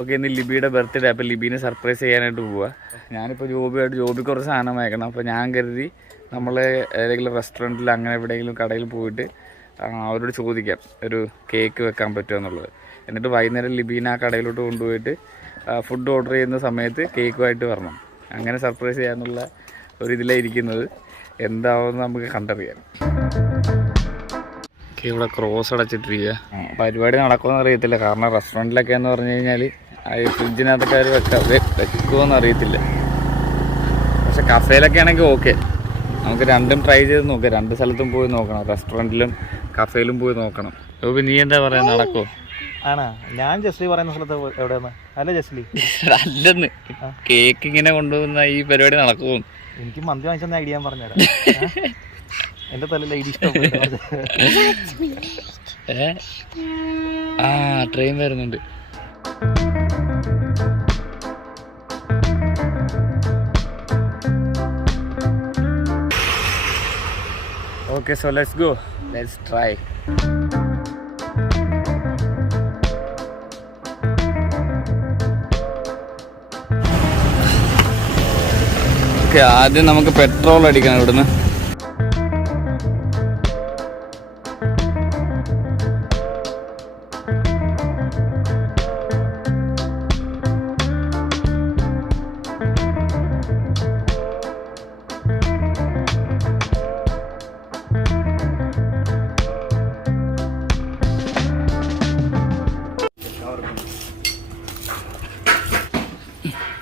Okay, ഇന്ന് ലിബിയുടെ birthday. അപ്പോൾ ലിബീനെ surprise ചെയ്യാനായിട്ട് പോവുക. ഞാനിപ്പോൾ ജോബിക്ക് കുറച്ച് സാധനം വാങ്ങിക്കണം. അപ്പോൾ ഞാൻ കരുതി നമ്മൾ ഏതെങ്കിലും റെസ്റ്റോറൻറ്റിൽ അങ്ങനെ എവിടെയെങ്കിലും കടയിൽ പോയിട്ട് അവരോട് ചോദിക്കാം ഒരു കേക്ക് വെക്കാൻ പറ്റുമോ എന്നുള്ളത്. എന്നിട്ട് വൈകുന്നേരം ലിബീനെ ആ കടയിലോട്ട് കൊണ്ടുപോയിട്ട് ഫുഡ് ഓർഡർ ചെയ്യുന്ന സമയത്ത് കേക്കുമായിട്ട് വരണം. അങ്ങനെ സർപ്രൈസ് ചെയ്യാനുള്ള ഒരു ഇതിലായിരിക്കുന്നത്. എന്താവുമെന്ന് നമുക്ക് കണ്ടറിയാം. ഇവിടെ ക്രോസ് അടച്ചിട്ടിരിക്കുക. പരിപാടി നടക്കുമെന്ന് അറിയത്തില്ല. കാരണം റെസ്റ്റോറൻറ്റിലൊക്കെ എന്ന് പറഞ്ഞു കഴിഞ്ഞാൽ ഫ്രിഡ്ജിനകത്തൊക്കെ അവർ വെക്കുമോയെന്ന് അറിയത്തില്ല. പക്ഷെ കഫേയിലൊക്കെ ആണെങ്കിൽ ഓക്കെ, നമുക്ക് രണ്ടും ട്രൈ ചെയ്ത് നോക്കാം. രണ്ട് സ്ഥലത്തും പോയി നോക്കണം, റെസ്റ്റോറൻറ്റിലും കഫേയിലും പോയി നോക്കണം. അപ്പോൾ നീ എന്താ പറയാ, നടക്കോ? ആണോ? ഞാൻ ജസ്ലി പറയുന്ന സ്ഥലത്ത് എവിടെയാണ്? അല്ല ജസ്ലി അല്ലെന്ന്, കേക്ക് ഇങ്ങനെ കൊണ്ടുപോകുന്ന ഈ പരിപാടി നടക്കുമോ? എനിക്ക് മന്തി വാങ്ങിച്ചെന്ന ഐഡിയ ഞാൻ പറഞ്ഞുതരാം. എന്റെ തലയിൽ ഐഡിയ ഇഷ്ടം. ട്രെയിൻ വരുന്നുണ്ട്. Okay, so let's go. Let's try. Okay, ആദ്യം നമുക്ക് പെട്രോൾ അടിക്കണം ഇവിടുന്ന്.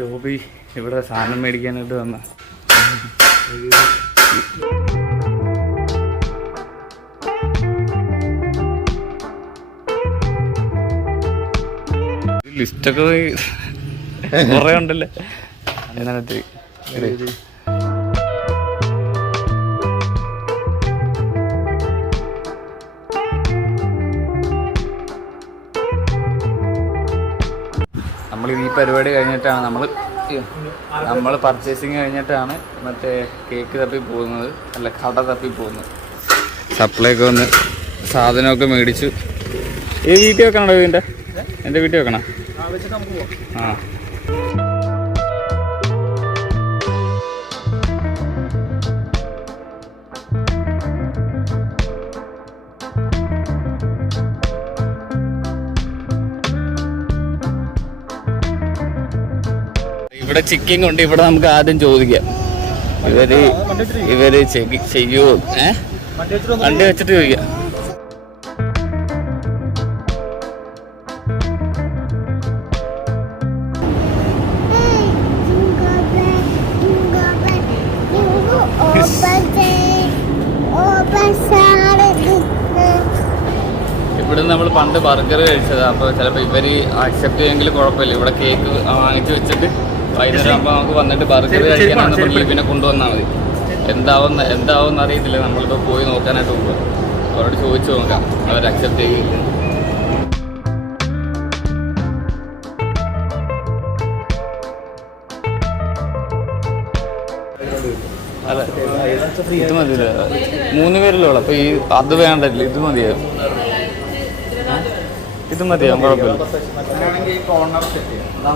ജോബി ഇവിടെ സാധനം മേടിക്കാനായിട്ട് വന്ന ലിസ്റ്റൊക്കെ കുറേ ഉണ്ടല്ലേ. അതിനകത്ത് നമ്മൾ ഈ പരിപാടി കഴിഞ്ഞിട്ടാണ് നമ്മൾ പർച്ചേസിങ് കഴിഞ്ഞിട്ടാണ് മറ്റേ കേക്ക് തപ്പി പോകുന്നത്, അല്ല കട തപ്പി പോകുന്നത്. സപ്ലൈക്ക് വന്ന് സാധനമൊക്കെ മേടിച്ചു. ഈ വീട്ടിൽ വെക്കണോ? എൻ്റെ വീട്ടിൽ വെക്കണം. ആ, ഇവിടെ ചിക്കൻ കൊണ്ട് ഇവിടെ നമുക്ക് ആദ്യം ചോദിക്കാം, ഇവര് ചെയ്യോ? വണ്ടി വെച്ചിട്ട് ചോദിക്കാം. ഇവിടെ നമ്മൾ പണ്ട് ബർഗർ കഴിച്ചത്. അപ്പോൾ ചിലപ്പോൾ ഇവര് അക്സെപ്റ്റ് ചെയ്യുമെങ്കിൽ കുഴപ്പമില്ല. ഇവിടെ കേക്ക് വാങ്ങിച്ചു വെച്ചിട്ട് വൈകുന്നേരം ആകുമ്പോൾ നമുക്ക് വന്നിട്ട് ബർഗർ കഴിക്കാനാണ് ലീവിനെ കൊണ്ടുവന്നാൽ മതി. എന്താവും അറിയത്തില്ല. നമ്മളിപ്പോൾ പോയി നോക്കാനായിട്ട് പോകുക. അവരോട് ചോദിച്ചു നോക്കാം, അവർ അക്സെപ്റ്റ് ചെയ്യില്ല. അതെ, ഇത് മതിയില്ല. 3 പേരല്ലേ ഉള്ളൂ. അപ്പോൾ അത് വേണ്ടല്ലേ, ഇത് മതിയാവും. ഇത് മതിയാവും, കുഴപ്പമില്ല.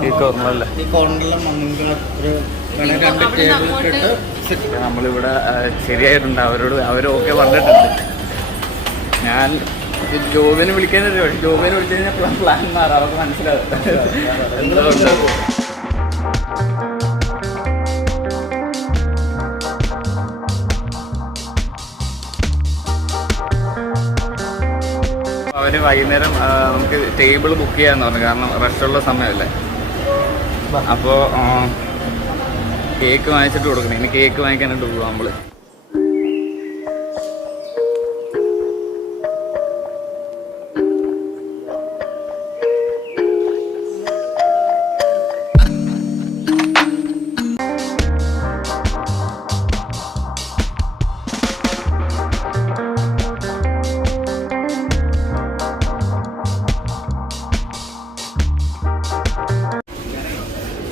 ഈ കോർണറല്ലേ, നമ്മളിവിടെ ശരിയായിട്ടുണ്ട്. അവരൊക്കെ പറഞ്ഞിട്ടുണ്ട്. ഞാൻ ജോബിനെ വിളിക്കാനൊരു ജോബിനെ വിളിച്ചു കഴിഞ്ഞാൽ പ്ലാൻ മാറാം. അവർക്ക് മനസ്സിലാവും എന്തുകൊണ്ട്. അവർ വൈകുന്നേരം നമുക്ക് ടേബിൾ ബുക്ക് ചെയ്യാന്ന് പറഞ്ഞു. കാരണം റഷുള്ള സമയമല്ലേ. അപ്പോൾ കേക്ക് വാങ്ങിച്ചിട്ട് കൊടുക്കണം. ഇനി കേക്ക് വാങ്ങിക്കാനായിട്ട് പോവാം നമ്മൾ.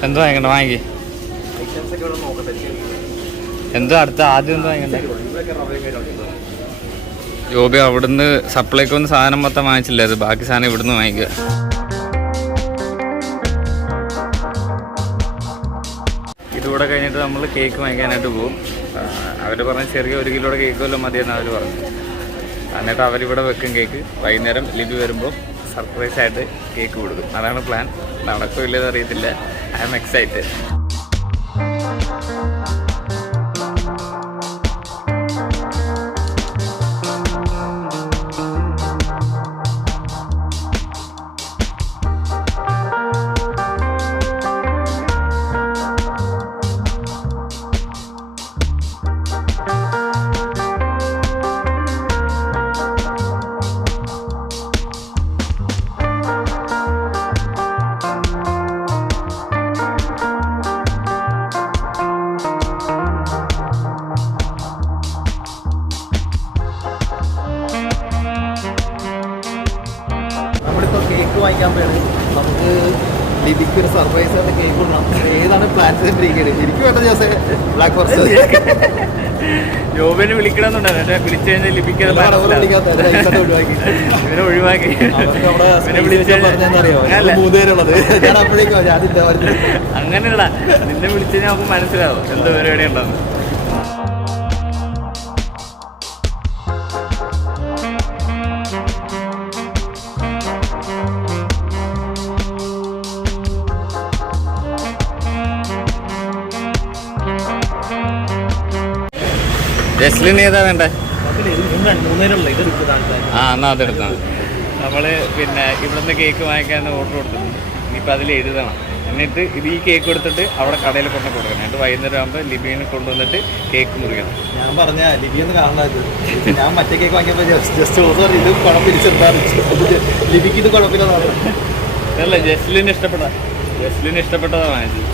എന്തോ വാങ്ങിക്കണ്ട, വാങ്ങിക്കേ. എന്തോ അടുത്ത ആദ്യം എന്തോ വാങ്ങിക്കണ്ടേ? ജോബി അവിടുന്ന് സപ്ലൈക്ക് ഒന്ന് സാധനം മൊത്തം വാങ്ങിച്ചില്ലായിരുന്നു. ബാക്കി സാധനം ഇവിടുന്ന് വാങ്ങിക്കുക. ഇതുകൂടെ കഴിഞ്ഞിട്ട് നമ്മൾ കേക്ക് വാങ്ങിക്കാനായിട്ട് പോകും. അവർ പറഞ്ഞ ചെറിയ 1 കിലോയുടെ കേക്ക് വല്ലതും മതിയെന്ന് അവർ പറഞ്ഞു. എന്നിട്ട് അവരിവിടെ വെക്കും കേക്ക്. വൈകുന്നേരം ലിബി വരുമ്പോൾ സർപ്രൈസായിട്ട് കേക്ക് കൊടുക്കും. അതാണ് പ്ലാൻ. നടക്കോ ഇല്ലെന്ന് അറിയത്തില്ല. I am excited. കേക്ക് വാങ്ങിക്കാൻ പോയാണ്. നമുക്ക് ലിബിക്ക് ഒരു സർപ്രൈസ് ആയിട്ട് കേക്ക് കൊടുക്കണം. ഏതാണ് പ്ലാൻ ചെയ്തിരിക്കുന്നത്? എനിക്ക് വേണ്ട ദിവസം ബ്ലാക്ക് ഫോറസ്റ്റ് ജോബിനെ വിളിക്കണമെന്നുണ്ടായിരുന്നു. വിളിച്ചു കഴിഞ്ഞാൽ ലിബിക്ക് ഇവരെ ഒഴിവാക്കി. അങ്ങനെയുള്ള നിന്നെ വിളിച്ചു കഴിഞ്ഞാൽ നമുക്ക് മനസ്സിലാവും എന്തോ പരിപാടി ഉണ്ടെന്ന്. ജസ്ലിന് ഏതാ വേണ്ടേ? എന്നാ അതെടുത്താണ്. നമ്മള് പിന്നെ ഇവിടുന്ന് കേക്ക് വാങ്ങിക്കാൻ ഓർഡർ കൊടുത്തിട്ടുണ്ട്. ഇനിയിപ്പോൾ അതിൽ എഴുതണം. എന്നിട്ട് ഇത് ഈ കേക്ക് കൊടുത്തിട്ട് അവിടെ കടയിൽ കൊണ്ട് കൊടുക്കണം. എന്നിട്ട് വൈകുന്നേരം ആകുമ്പോൾ ലിബിനെ കൊണ്ടുവന്നിട്ട് കേക്ക് മുറിക്കണം. ഞാൻ പറഞ്ഞ ലിബിയൊന്ന് കാണാത്. ഞാൻ മറ്റേ കേക്ക് വാങ്ങിയപ്പോൾ ജസ്റ്റ് ഇത് ലിബിക്ക് ഇത് കുഴപ്പമില്ല. അല്ല, ജസ്ലിന് ഇഷ്ടപ്പെട്ടതാണ് വാങ്ങിച്ചത്.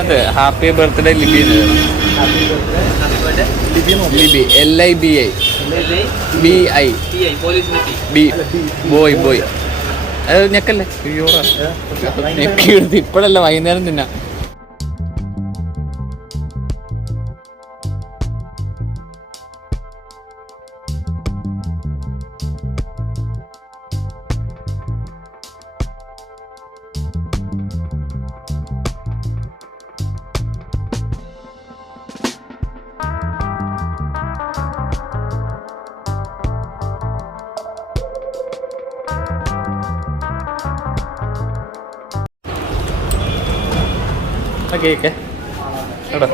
അതെ, happy birthday Libi. Libi LIBI boy. അത് ഞെക്കല്ലേ, ഞെക്കിയെടുത്ത് ഇപ്പോഴല്ല വൈകുന്നേരം തിന്നാ. കേക്ക് കേട്ടോ.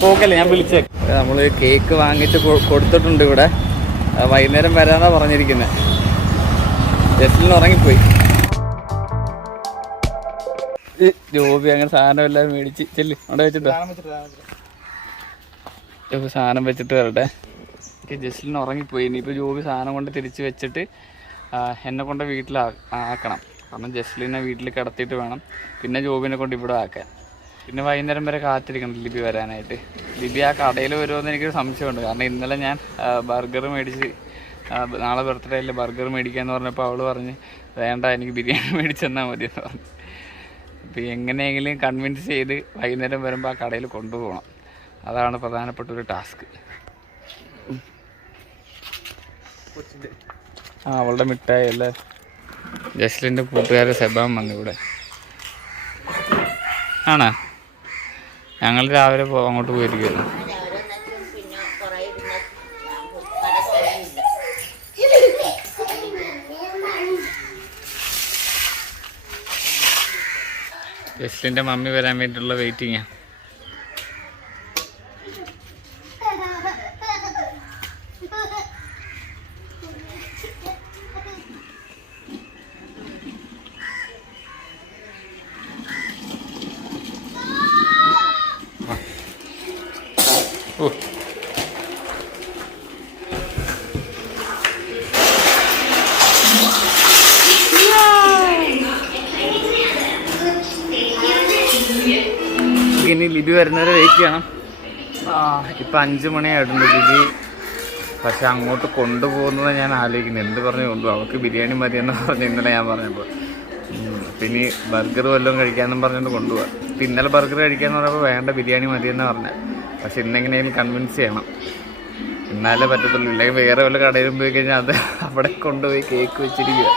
പോക്കല്ലേ, ഞാൻ വിളിച്ചേ. നമ്മൾ കേക്ക് വാങ്ങിച്ച് കൊടുത്തിട്ടുണ്ട്. ഇവിടെ വൈകുന്നേരം വരാനാ പറഞ്ഞിരിക്കുന്നത്. ജസ്റ്റിന് ഉറങ്ങിപ്പോയി. ജോബി അങ്ങനെ സാധനം എല്ലാം മേടിച്ച് ചെല്ലി അവിടെ വെച്ചിട്ടോ. സാധനം വെച്ചിട്ട് വരട്ടെ. ജസ്റ്റിന് ഉറങ്ങിപ്പോയി. ഇനിയിപ്പോൾ ജോബി സാധനം കൊണ്ട് തിരിച്ച് വെച്ചിട്ട് എന്നെ കൊണ്ട് വീട്ടിലാക്കണം. കാരണം ജസ്ലിനെ വീട്ടിൽ കിടത്തിയിട്ട് വേണം പിന്നെ ജോബിനെ കൊണ്ട് ഇവിടെ ആക്കാൻ. പിന്നെ വൈകുന്നേരം വരെ കാത്തിരിക്കണം ലിബി വരാനായിട്ട്. ലിബി ആ കടയിൽ വരുമെന്ന് എനിക്കൊരു സംശയമുണ്ട്. കാരണം ഇന്നലെ ഞാൻ ബർഗർ മേടിച്ച്, നാളെ ബർത്ത്ഡേ അല്ലേ ബർഗർ മേടിക്കാമെന്ന് പറഞ്ഞപ്പോൾ അവൾ പറഞ്ഞ് വേണ്ട, എനിക്ക് ബിരിയാണി മേടിച്ചെന്നാൽ മതി എന്ന് പറഞ്ഞു. അപ്പോൾ എങ്ങനെയെങ്കിലും കൺവിൻസ് ചെയ്ത് വൈകുന്നേരം വരുമ്പോൾ ആ കടയിൽ കൊണ്ടുപോകണം. അതാണ് പ്രധാനപ്പെട്ട ഒരു ടാസ്ക്. അവളുടെ മിഠായി അല്ലേ. ജസ്ലിൻ്റെ കൂട്ടുകാരൻ സെബാൻ വന്നു ഇവിടെ. ആണോ? ഞങ്ങൾ രാവിലെ അങ്ങോട്ട് പോയിരിക്കുന്നു. ജസ്ലിൻ്റെ മമ്മി വരാൻ വേണ്ടിയിട്ടുള്ള വെയിറ്റിങ്ങാണ്. ഇനി ലിബി വരുന്നവരെ വെയിറ്റ് ചെയ്യണം. ഇപ്പം 5 മണിയായിട്ടുണ്ട് ലിബി. പക്ഷെ അങ്ങോട്ട് കൊണ്ടുപോകുന്നത് ഞാൻ ആലോചിക്കുന്നത്. എന്ത് പറഞ്ഞു കൊണ്ടുപോകും? അവൾക്ക് ബിരിയാണി മതിയെന്ന് പറഞ്ഞു ഇന്നലെ ഞാൻ പറഞ്ഞപ്പോൾ. പിന്നെ ബർഗർ വല്ലതും കഴിക്കാമെന്നും പറഞ്ഞുകൊണ്ട് കൊണ്ടുപോകാം. ഇപ്പം ഇന്നലെ ബർഗർ കഴിക്കാമെന്ന് പറഞ്ഞപ്പോൾ വേണ്ട, ബിരിയാണി മതിയെന്ന് പറഞ്ഞത്. പക്ഷെ ഇന്നെങ്ങനെയും കൺവിൻസ് ചെയ്യണം, എന്നാലേ പറ്റത്തുള്ളൂ. ഇല്ലെങ്കിൽ വേറെ വല്ല കടയിലും പോയി കഴിഞ്ഞാൽ അത് അവിടെ കൊണ്ടുപോയി കേക്ക് വെച്ചിരിക്കുക.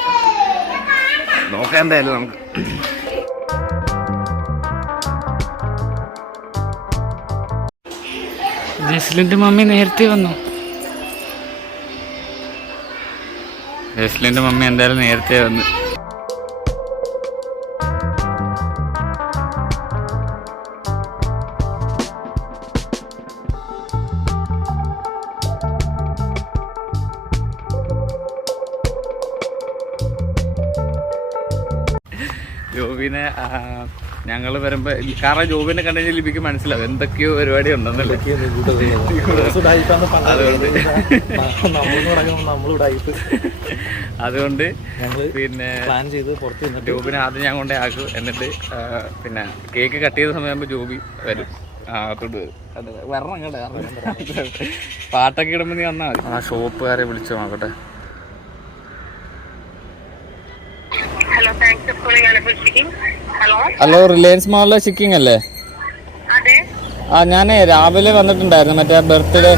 നോക്കാം എന്തായാലും നമുക്ക്. ജസ്ലിൻ്റെ മമ്മി നേരത്തെ വന്നു. ജസ്ലിൻ്റെ മമ്മി എന്തായാലും നേരത്തെ വന്നു. ജോബിനെ ഞങ്ങൾ വരുമ്പോൾ കാരണം ജോബിനെ കണ്ടു കഴിഞ്ഞാൽ ലിപിക്ക് മനസ്സിലാവും എന്തൊക്കെയോ പരിപാടി ഉണ്ടെന്നല്ലേ. അതുകൊണ്ട് പിന്നെ പ്ലാൻ ചെയ്ത് പുറത്ത് ജോബിനെ ആദ്യം ഞാൻ കൊണ്ടേ ആക്കും. എന്നിട്ട് പിന്നെ കേക്ക് കട്ട് ചെയ്ത സമയമാകുമ്പോൾ ജോബി വരും. തൊട്ട് വരണം അങ്ങോട്ടെ. പാട്ടൊക്കെ ഇടുമ്പോൾ നീ വന്നാൽ മതി. ആ ഷോപ്പുകാരെ വിളിച്ചു നോക്കട്ടെ. ഹലോ, റിലയൻസ് മാളിലെ ചിക്കിങ് അല്ലേ? ഞാനേ രാവിലെ വന്നിട്ടുണ്ടായിരുന്നു മറ്റേ ബർത്ത്ഡേ.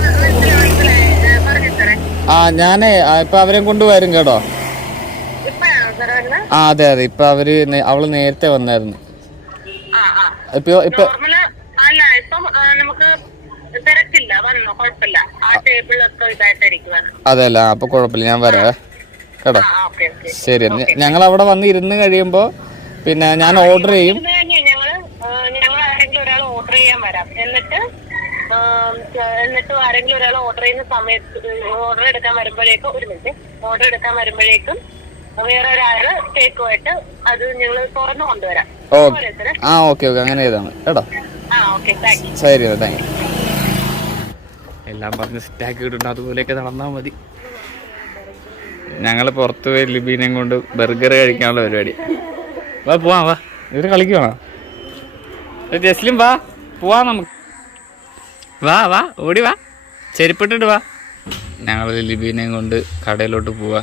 ഞാനേ ഇപ്പൊ അവരെ കൊണ്ടുവരും കേട്ടോ. അതെ ഇപ്പൊ അവള് നേരത്തെ വന്നായിരുന്നു. ഇപ്പൊ അതെല്ല, അപ്പൊ കുഴപ്പമില്ല, ഞാൻ വരാം കേട്ടോ. ശരി, ഞങ്ങൾ അവിടെ വന്ന് ഇരുന്ന് കഴിയുമ്പോ പിന്നെ ഞാൻ ഓർഡർ ചെയ്യും. എന്നിട്ട് ആരെങ്കിലും ഒരാൾ ഓർഡർ ചെയ്യുന്ന സമയത്ത് ഓർഡർ എടുക്കാൻ വരുമ്പോഴേക്കും വേറെ ഒരാള് കേക്കുമായിട്ട് അത് ഞങ്ങൾ തുറന്നു കൊണ്ടുവരാം. ഓക്കെ അങ്ങനെ ചെയ്താണ് കേട്ടോ. ശരി, താങ്ക് യു. എല്ലാം പറഞ്ഞ് സെറ്റാക്കി വിട്ടിട്ടുണ്ട്. അതുപോലെയൊക്കെ നടന്നാൽ മതി. ഞങ്ങൾ പുറത്ത് പോയി ലിബീനെയും കൊണ്ട് ബർഗർ കഴിക്കാനുള്ള പരിപാടി. പോവാം, വാ. ഇവര് കളിക്കുവാണോ? ജസ്ലിം വാ, പോവാ നമുക്ക്. വാ ഓടി വാ, ചെരുപ്പിട്ടിട്ട് വാ. ഞങ്ങൾ ലിബീനെയും കൊണ്ട് കടയിലോട്ട് പോവാ,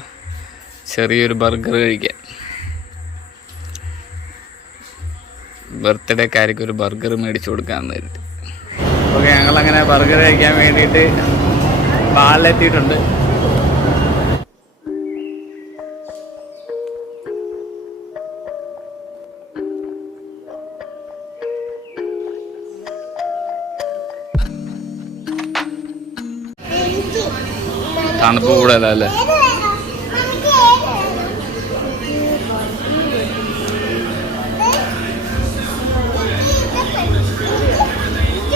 ചെറിയൊരു ബർഗർ കഴിക്കാൻ. ബർത്ത്ഡേക്കാർക്ക് ഒരു ബർഗർ മേടിച്ചു കൊടുക്കാമെന്ന് കരുതി. ഓക്കെ, ഞങ്ങളങ്ങനെ ബർഗർ കഴിക്കാൻ വേണ്ടിയിട്ട് മാളിലെത്തിയിട്ടുണ്ട്. തണുപ്പ് കൂടുതലല്ലേ?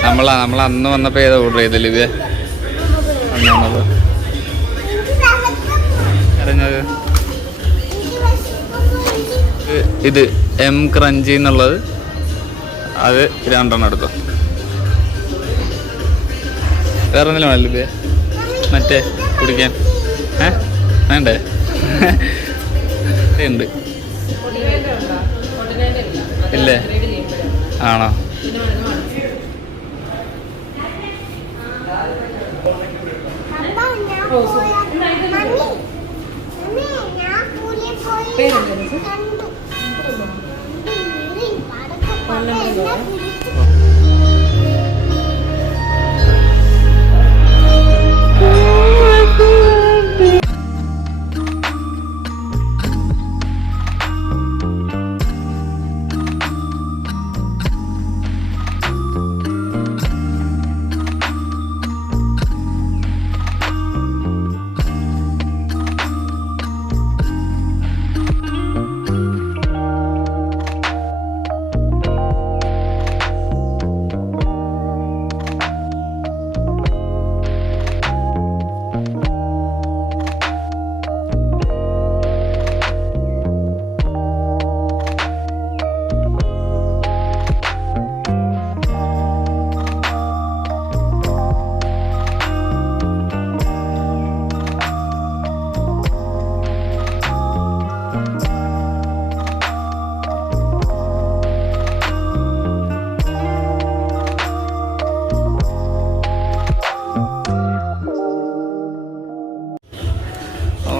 നമ്മൾ അന്ന് വന്നപ്പോൾ ഏതാ ഓർഡർ ചെയ്തല്ലേ ഇത്? ഇത് എം ക്രഞ്ചി എന്നുള്ളത്, അത് 2 എണ്ണം എടുത്തോ. വേറെ എന്തെങ്കിലും വേണമല്ലോ ഇത് മറ്റേ കുടിക്കാൻ? വേണ്ടേ? ഉണ്ട് ഇല്ലേ? ആണോ?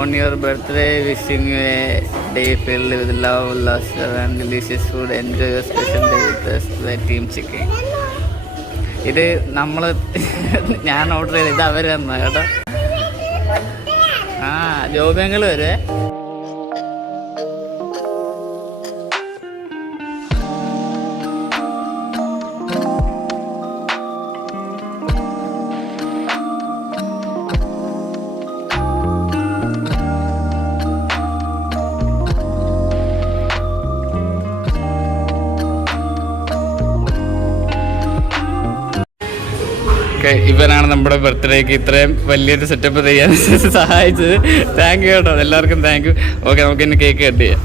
On your birthday, wishing you a day filled with love, laughter and delicious food. Enjoy your special day with us, the team chicken. ഇത് നമ്മൾ ഞാൻ ഓർഡർ ചെയ്ത് ഇത് അവർ തന്ന കേട്ടോ. ജോബെങ്കിൽ വരെ ഓക്കെ, ഇവനാണ് നമ്മുടെ ബർത്ത്ഡേക്ക് ഇത്രയും വലിയൊരു സെറ്റപ്പ് ചെയ്യാൻ സഹായിച്ചത്. താങ്ക് യു കേട്ടോ, എല്ലാവർക്കും താങ്ക് യു. ഓക്കെ, നമുക്ക് ഇനി കേക്ക് കട്ട് ചെയ്യാം.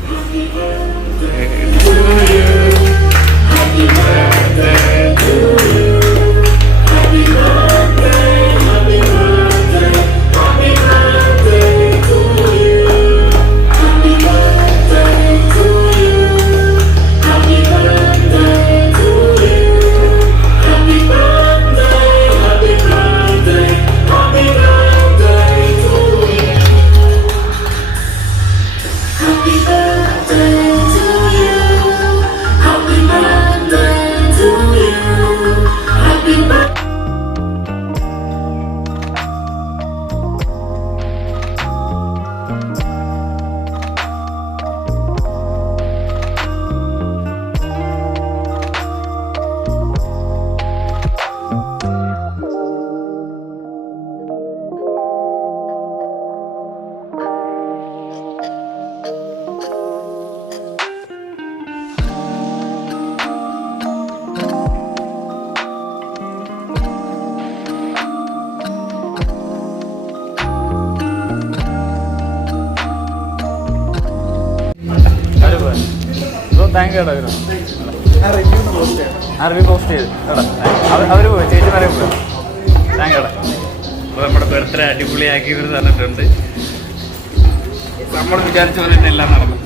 താങ്ക് യു കേട്ടോ. റിവ്യൂ പോസ്റ്റ് ചെയ്ത് അവർ പോയി, ചേച്ചിമാരെ പോയി. താങ്ക് യു കേട്ടോ. അപ്പോൾ നമ്മുടെ ബർത്ത്ഡേ അടിപൊളിയാക്കി ഇവർ തന്നിട്ടുണ്ട്. നമ്മൾ വിചാരിച്ച പോലെ തന്നെ എല്ലാം നടന്നു.